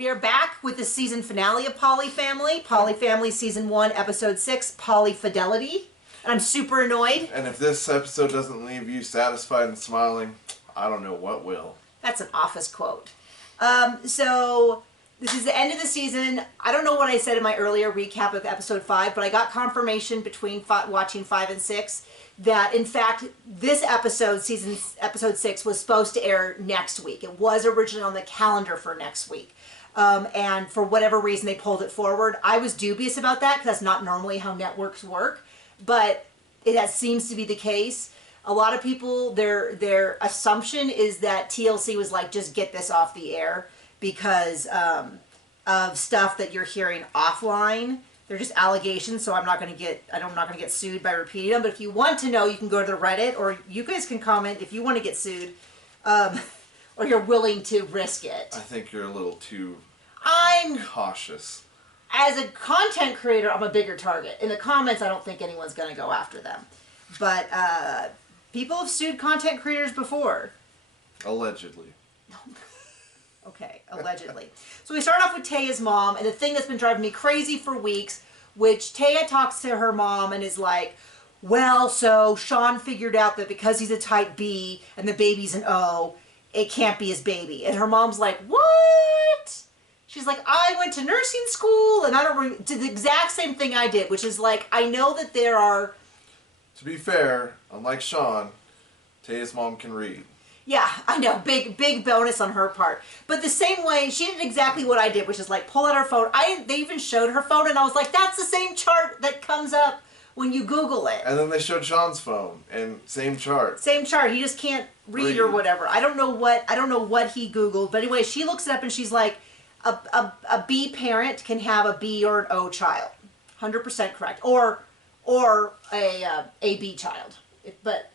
We are back with the season finale of Polyfamily. Polyfamily Season 1, Episode 6, Polyfidelity. And I'm super annoyed. And if this episode doesn't leave you satisfied and smiling, I don't know what will. That's an Office quote. So, this is the end of the season. I don't know what I said in my earlier recap of Episode 5, but I got confirmation between watching 5 and 6 that, in fact, this episode, Episode 6, was supposed to air next week. It was originally on the calendar for next week. And for whatever reason they pulled it forward. I was dubious about that because that's not normally how networks work, but seems to be the case. A lot of people, their assumption is that TLC was like, just get this off the air because of stuff that you're hearing offline. They're just allegations, so I'm not going to get sued by repeating them. But if you want to know, you can go to the Reddit, or you guys can comment if you want to get sued. Or you're willing to risk it. I think you're a little too cautious. As a content creator, I'm a bigger target. In the comments, I don't think anyone's going to go after them. But people have sued content creators before. Allegedly. Okay, allegedly. So we start off with Taya's mom, and the thing that's been driving me crazy for weeks, which Taya talks to her mom and is like, well, so Sean figured out that because he's a type B and the baby's an O, it can't be his baby. And her mom's like, what? She's like, I went to nursing school and I don't did the exact same thing I did, which is like, I know that there are... To be fair, unlike Sean, Taya's mom can read. Yeah, I know. Big bonus on her part. But the same way, she did exactly what I did, which is like pull out her phone. They even showed her phone and I was like, that's the same chart that comes up when you Google it. And then they showed Sean's phone and same chart. Same chart. He just can't read or whatever. I don't know what he Googled, but anyway, she looks it up and she's like, a B parent can have a B or an O child. 100% correct. Or a B child. But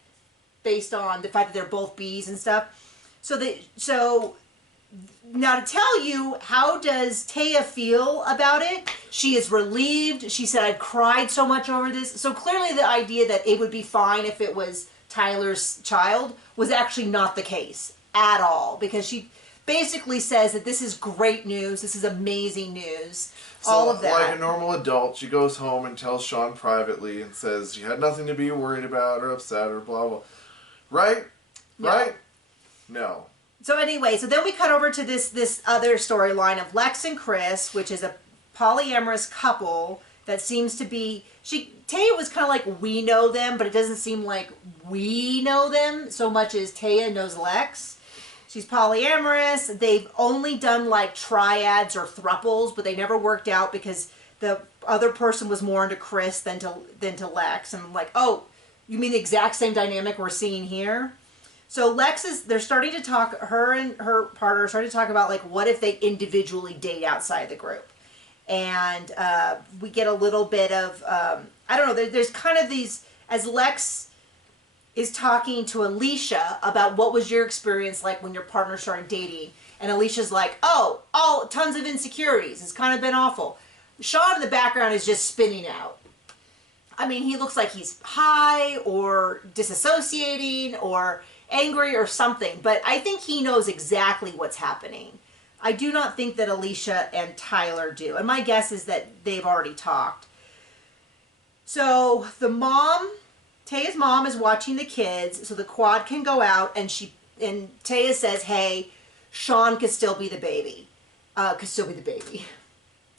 based on the fact that they're both B's and stuff. So now to tell you, how does Taya feel about it? She is relieved. She said, I've cried so much over this. So clearly the idea that it would be fine if it was Tyler's child was actually not the case at all, because she basically says that this is great news, this is amazing news, so all of that. Like a normal adult, she goes home and tells Sean privately and says she had nothing to be worried about or upset or blah, blah. Right? No. Right? No. So anyway, so then we cut over to this other storyline of Lex and Chris, which is a polyamorous couple that seems to be... Taya was kind of like, we know them, but it doesn't seem like we know them so much as Taya knows Lex. She's polyamorous. They've only done like triads or thruples, but they never worked out because the other person was more into Chris than to Lex. And I'm like, oh, you mean the exact same dynamic we're seeing here? So they're starting to talk, her and her partner are starting to talk about like, what if they individually date outside the group? And we get a little bit of, I don't know, there's kind of these, as Lex is talking to Alicia about what was your experience like when your partner started dating. And Alicia's like, oh, tons of insecurities. It's kind of been awful. Sean in the background is just spinning out. I mean, he looks like he's high or disassociating or angry or something. But I think he knows exactly what's happening. I do not think that Alicia and Tyler do. And my guess is that they've already talked. So the mom... Taya's mom is watching the kids, so the quad can go out, and Taya says, hey, Sean could still be the baby.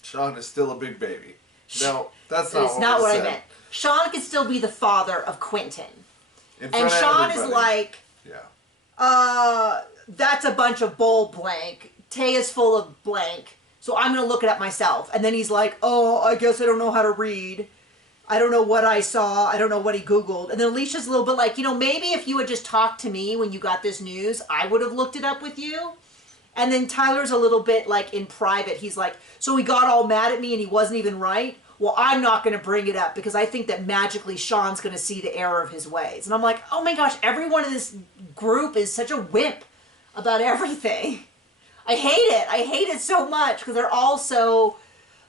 Sean is still a big baby. No, that's not what I meant. Sean could still be the father of Quentin. And Sean is like, yeah, that's a bunch of bold blank. Taya's full of blank, so I'm going to look it up myself. And then he's like, oh, I guess I don't know how to read. I don't know what I saw. I don't know what he Googled. And then Alicia's a little bit like, maybe if you had just talked to me when you got this news, I would have looked it up with you. And then Tyler's a little bit like in private. He's like, so he got all mad at me and he wasn't even right? Well, I'm not going to bring it up because I think that magically Sean's going to see the error of his ways. And I'm like, oh my gosh, everyone in this group is such a wimp about everything. I hate it. I hate it so much because they're all so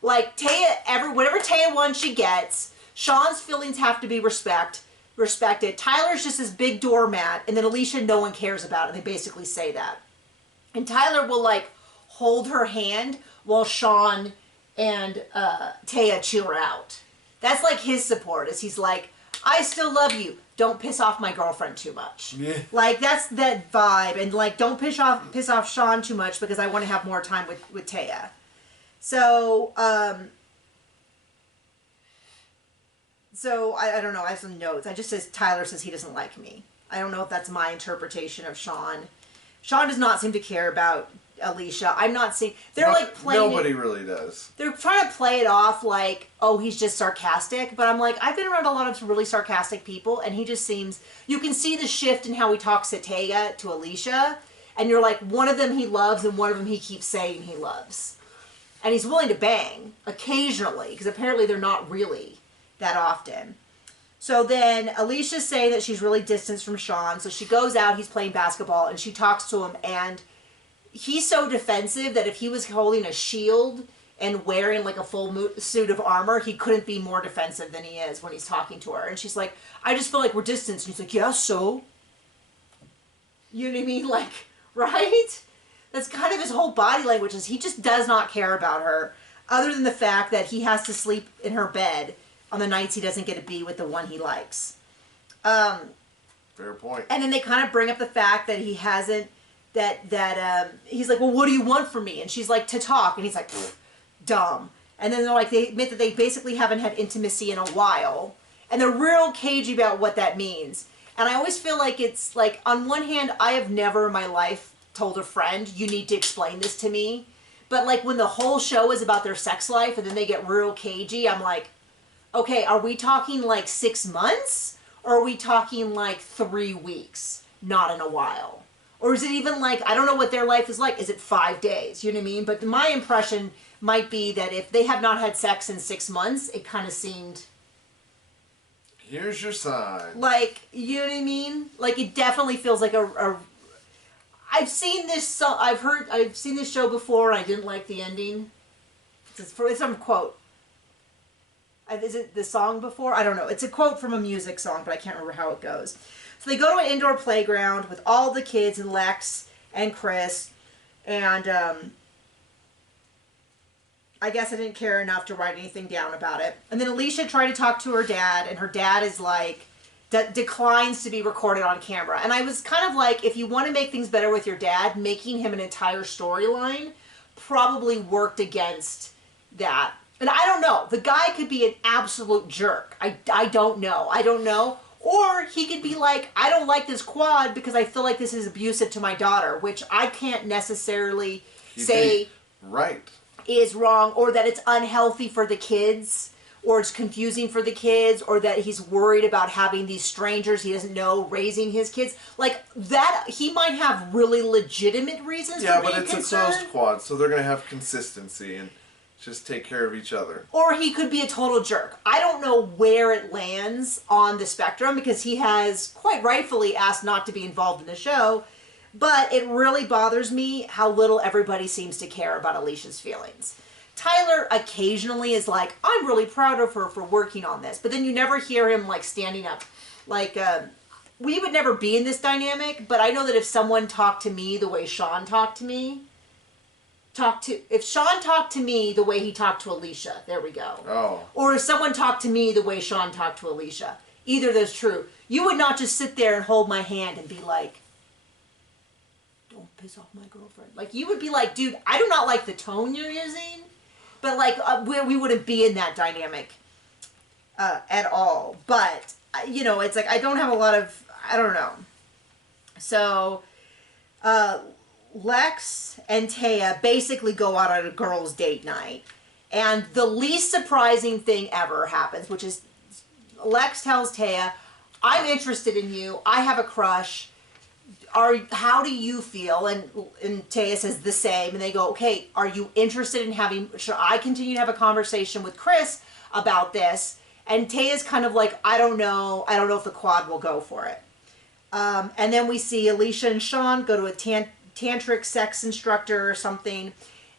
like whatever Taya wants, she gets. Sean's feelings have to be respected. Tyler's just this big doormat, and then Alicia, no one cares about it. They basically say that. And Tyler will like hold her hand while Sean and Taya chew her out. That's like his support, is he's like, I still love you. Don't piss off my girlfriend too much. Yeah. Like, that's that vibe. And like, don't piss off Sean too much because I want to have more time with Taya. So, I don't know. I have some notes. I just says Tyler says he doesn't like me. I don't know if that's my interpretation of Sean. Sean does not seem to care about Alicia. I'm not seeing. They're like playing. Nobody really does. They're trying to play it off like, oh, he's just sarcastic. But I'm like, I've been around a lot of really sarcastic people, and he just seems. You can see the shift in how he talks to Taya, to Alicia, and you're like, one of them he loves, and one of them he keeps saying he loves, and he's willing to bang occasionally because apparently they're not really that often. So then Alicia's saying that she's really distanced from Sean, so she goes out, he's playing basketball, and she talks to him, and he's so defensive that if he was holding a shield and wearing like a full suit of armor, he couldn't be more defensive than he is when he's talking to her. And she's like, I just feel like we're distanced. And he's like, yeah, so? You know what I mean? Like, right? That's kind of his whole body language, is he just does not care about her, other than the fact that he has to sleep in her bed on the nights he doesn't get to be with the one he likes. Fair point. And then they kind of bring up the fact that he hasn't, he's like, well, what do you want from me? And she's like, to talk. And he's like, dumb. And then they're like, they admit that they basically haven't had intimacy in a while. And they're real cagey about what that means. And I always feel like it's like, on one hand, I have never in my life told a friend, you need to explain this to me. But like when the whole show is about their sex life and then they get real cagey, I'm like, okay, are we talking like 6 months? Or are we talking like 3 weeks? Not in a while. Or is it even like, I don't know what their life is like. Is it 5 days? You know what I mean? But my impression might be that if they have not had sex in 6 months, it kind of seemed... Here's your sign. Like, you know what I mean? Like, it definitely feels like I've seen this, I've seen this show before and I didn't like the ending. It's some quote. Is it the song before? I don't know. It's a quote from a music song, but I can't remember how it goes. So they go to an indoor playground with all the kids and Lex and Chris. And I guess I didn't care enough to write anything down about it. And then Alicia tried to talk to her dad, and her dad is like, declines to be recorded on camera. And I was kind of like, if you want to make things better with your dad, making him an entire storyline probably worked against that. And I don't know. The guy could be an absolute jerk. I don't know. I don't know. Or he could be like, I don't like this quad because I feel like this is abusive to my daughter, which I can't necessarily say right is wrong, or that it's unhealthy for the kids, or it's confusing for the kids, or that he's worried about having these strangers he doesn't know raising his kids. Like that, he might have really legitimate reasons for being concerned. Yeah, but it's a closed quad, so they're going to have consistency and just take care of each other. Or he could be a total jerk. I don't know where it lands on the spectrum because he has quite rightfully asked not to be involved in the show. But it really bothers me how little everybody seems to care about Alicia's feelings. Tyler occasionally is like, I'm really proud of her for working on this. But then you never hear him like standing up. Like, we would never be in this dynamic. But I know that if someone talked to me the way Sean talked to me, if Sean talked to me the way he talked to Alicia, there we go. Oh. Or if someone talked to me the way Sean talked to Alicia, either of those true. You would not just sit there and hold my hand and be like, don't piss off my girlfriend. Like, you would be like, dude, I do not like the tone you're using, but like, we wouldn't be in that dynamic at all. But, you know, it's like, I don't have a lot of, I don't know. So, Lex and Taya basically go out on a girls' date night. And the least surprising thing ever happens, which is Lex tells Taya, I'm interested in you. I have a crush. How do you feel? And Taya says the same. And they go, okay, are you interested in should I continue to have a conversation with Chris about this? And Taya's kind of like, I don't know. I don't know if the quad will go for it. And then we see Alicia and Sean go to a tantric sex instructor or something.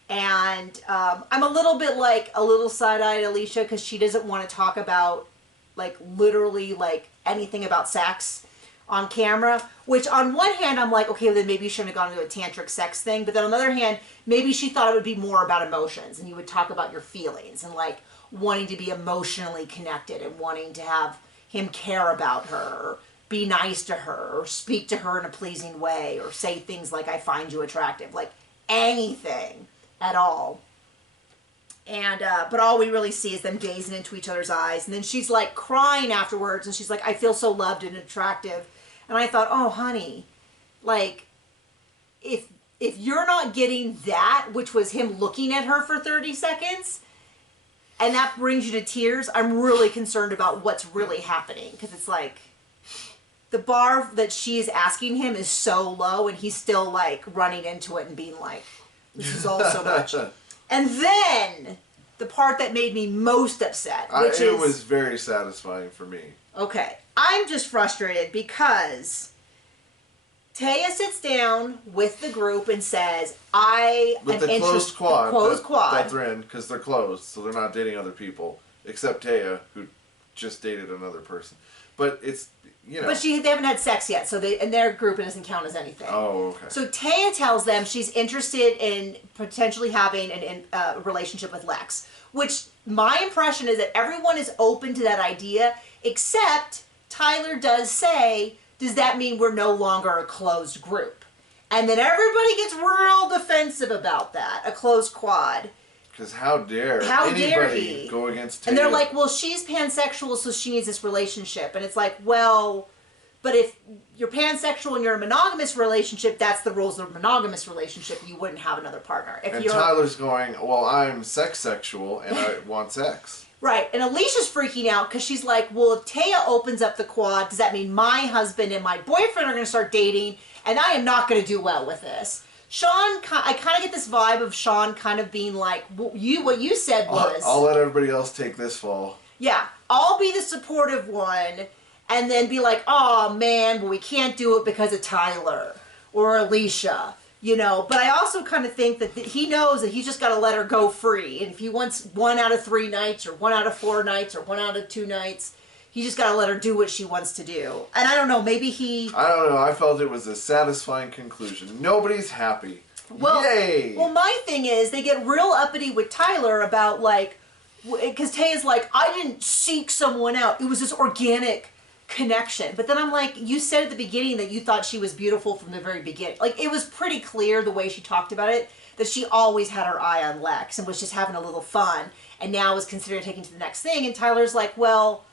And I'm a little side-eyed Alicia because she doesn't want to talk about, like, literally, like, anything about sex on camera, which on one hand I'm like, okay, well, then maybe you shouldn't have gone into a tantric sex thing, but then on the other hand, maybe she thought it would be more about emotions and you would talk about your feelings and like wanting to be emotionally connected and wanting to have him care about her or be nice to her or speak to her in a pleasing way or say things like I find you attractive, like anything at all. And but all we really see is them gazing into each other's eyes, and then she's like crying afterwards and she's like, I feel so loved and attractive. And I thought, oh honey, like if you're not getting that, which was him looking at her for 30 seconds, and that brings you to tears, I'm really concerned about what's really happening. Because it's like, the bar that she is asking him is so low, and he's still like running into it and being like, this is all so much. And then, the part that made me most upset, which it was very satisfying for me. Okay, I'm just frustrated because Taya sits down with the group and says, I am interested... With the closed quad. Closed quad. That they're in, because they're closed, so they're not dating other people. Except Taya, who just dated another person. But it's, you know... But they haven't had sex yet, so in their group it doesn't count as anything. Oh, okay. So Taya tells them she's interested in potentially having a relationship with Lex. Which, my impression is that everyone is open to that idea, except Tyler does say, does that mean we're no longer a closed group? And then everybody gets real defensive about that, a closed quad. Because how dare anybody go against Taya? And they're like, well, she's pansexual, so she needs this relationship. And it's like, well, but if you're pansexual and you're in a monogamous relationship, that's the rules of a monogamous relationship. You wouldn't have another partner. And Tyler's going, well, I'm sexual and I want sex. Right. And Alicia's freaking out because she's like, well, if Taya opens up the quad, does that mean my husband and my boyfriend are going to start dating? And I am not going to do well with this. Sean, I kind of get this vibe of Sean kind of being like, what you said was... I'll let everybody else take this fall. Yeah, I'll be the supportive one, and then be like, oh man, well we can't do it because of Tyler, or Alicia, you know. But I also kind of think that he knows that he's just got to let her go free. And if he wants 1 out of 3 nights, or 1 out of 4 nights, or 1 out of 2 nights... He just got to let her do what she wants to do. And I don't know, maybe he... I don't know, I felt it was a satisfying conclusion. Nobody's happy. Well, yay! Well, my thing is, they get real uppity with Tyler about, like... Because Taya's like, I didn't seek someone out. It was this organic connection. But then I'm like, you said at the beginning that you thought she was beautiful from the very beginning. Like, it was pretty clear the way she talked about it, that she always had her eye on Lex and was just having a little fun. And now was considering taking to the next thing. And Tyler's like, well...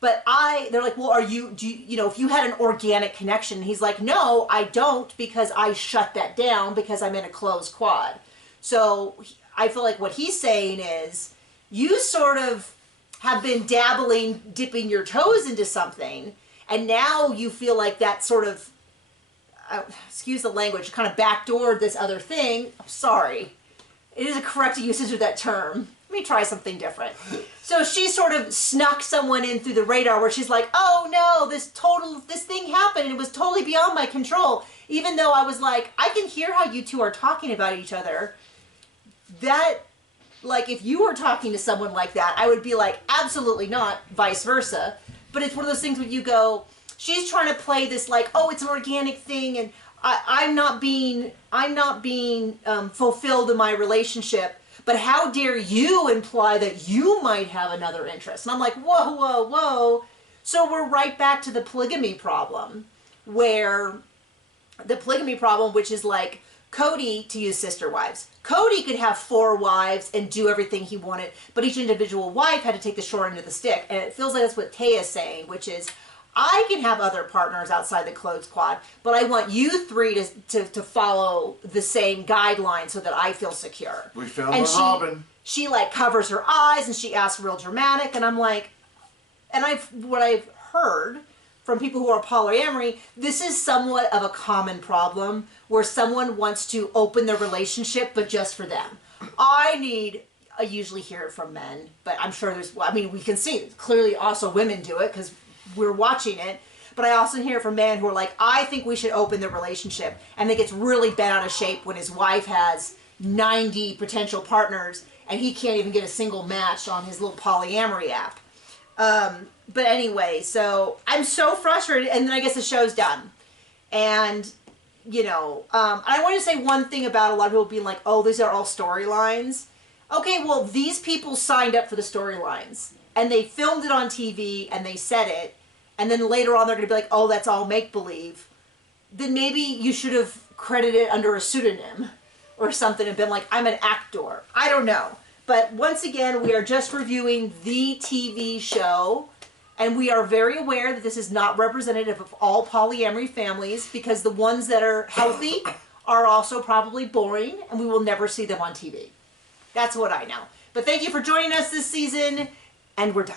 But they're like, well, you know, if you had an organic connection, and he's like, no, I don't, because I shut that down because I'm in a closed quad. So I feel like what he's saying is, you sort of have been dabbling, dipping your toes into something, and now you feel like that sort of, excuse the language, kind of backdoored this other thing. I'm sorry. It is a correct usage of that term. Let me try something different. So she sort of snuck someone in through the radar where she's like, oh no, this thing happened and it was totally beyond my control. Even though I was like, I can hear how you two are talking about each other. That, like, if you were talking to someone like that, I would be like, absolutely not, vice versa. But it's one of those things where you go, she's trying to play this like, oh, it's an organic thing and I'm not being fulfilled in my relationship. But how dare you imply that you might have another interest? And I'm like, whoa, whoa, whoa. So we're right back to the polygamy problem, which is like Cody, to use sister wives. Cody could have 4 wives and do everything he wanted, but each individual wife had to take the short end of the stick. And it feels like that's what Taya's saying, which is, I can have other partners outside the closed quad, but I want you 3 to follow the same guidelines so that I feel secure. We found Robin. She like covers her eyes and she asks real dramatic, and I'm like, and what I've heard from people who are polyamory, this is somewhat of a common problem where someone wants to open their relationship, but just for them. I usually hear it from men, but I'm sure we can see clearly also women do it because we're watching it, but I also hear from men who are like, I think we should open the relationship, and it gets really bent out of shape when his wife has 90 potential partners and he can't even get a single match on his little polyamory app. But anyway, so I'm so frustrated, and then I guess the show's done. And, I want to say one thing about a lot of people being like, oh, these are all storylines. Okay, well, these people signed up for the storylines, and they filmed it on TV, and they said it, and then later on they're going to be like, oh, that's all make-believe. Then maybe you should have credited it under a pseudonym or something and been like, I'm an actor. I don't know. But once again, we are just reviewing the TV show, and we are very aware that this is not representative of all polyamory families, because the ones that are healthy are also probably boring, and we will never see them on TV. That's what I know. But thank you for joining us this season, and we're done.